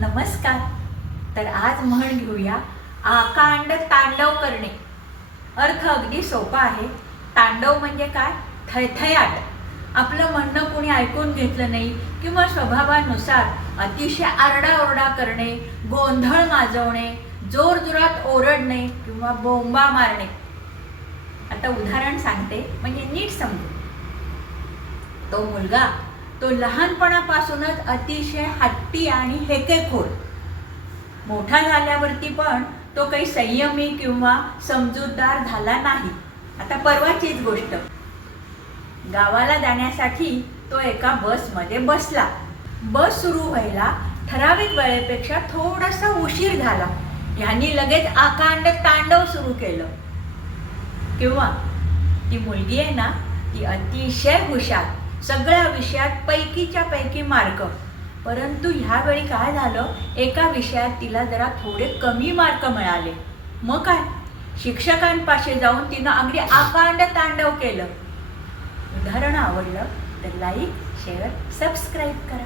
नमस्कार. तर आज म्हण घेऊया आकांड तांडव करणे. अर्थ अगदी सोपा आहे. तांडव म्हणजे काय? थयथयाट आपलं म्हणणं कुणी ऐकून घेतलं नाही किंवा स्वभावानुसार अतिशय आरडाओरडा करणे गोंधळ माजवणे जोरजोरात ओरडणे किंवा बोंबा मारणे. आता उदाहरण सांगते म्हणजे नीट समजू तो मुलगा तो लहानपणापासूनच अतिशय हट्टी आणि हेकेखोर. मोठा झाल्यावरती पण तो काही संयमी किंवा समजूतदार झाला नाही. आता परवाचीच गोष्ट. गावाला जाण्यासाठी तो एका बसमध्ये बसला. बस सुरू व्हायला ठराविक वेळेपेक्षा थोडासा उशीर झाला. ह्यांनी लगेच आकांड तांडव सुरू केलं. किंवा ती मुलगी आहे ना ती अतिशय हुशार. सगळ्या विषयात पैकीच्या पैकी मार्क. परंतु ह्यावेळी काय झालं? एका विषयात तिला जरा थोडे कमी मार्क मिळाले. मग काय? शिक्षकांपाशी जाऊन तिनं अगदी आकांड तांडव केलं. उदाहरण आवडलं तर लाईक शेअर सबस्क्राईब करा.